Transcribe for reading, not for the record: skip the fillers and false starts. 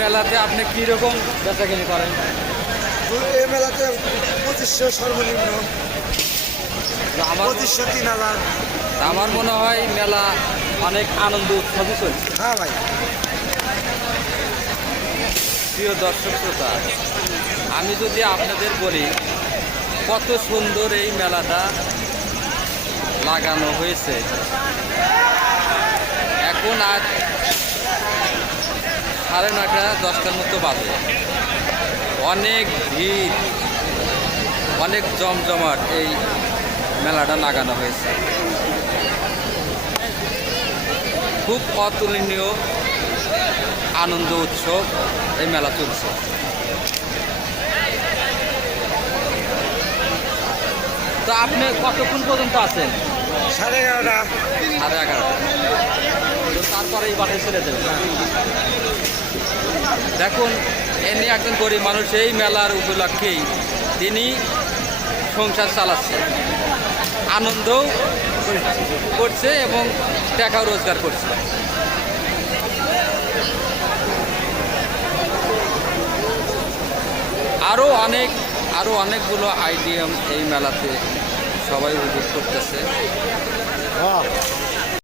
মেলাতে আপনি কীরকম বেচাকিনি করেন? এই মেলাতে 2500 সর্বনিম্ন, আমার 2500 3000। আমার মনে হয় মেলা অনেক আনন্দ উৎসবই চলছে। হ্যাঁ ভাই, প্রিয় দর্শক শ্রোতা, আমি যদি আপনাদের বলি কত সুন্দর এই মেলাটা লাগানো হয়েছে। এখন আজ 9:30 10টার মতো বাজে। অনেক ভিড়, অনেক জমজমাট এই মেলাটা লাগানো হয়েছে। খুব অতুলনীয় আনন্দ উৎসব এই মেলা চলছে। তো আপনি কতক্ষণ পর্যন্ত আছেন? 11:30। 11:30। তো তারপরে এই বাসায় ছেড়ে দেবেন। দেখুন, এমনি একজন গরিব মানুষ এই মেলার উপলক্ষেই তিনি সংসার চালাচ্ছে, আনন্দও করছে এবং টাকাও রোজগার করছে। আরও অনেকগুলো আইটেম এই মেলাতে সবাই উপভোগ করতেছে।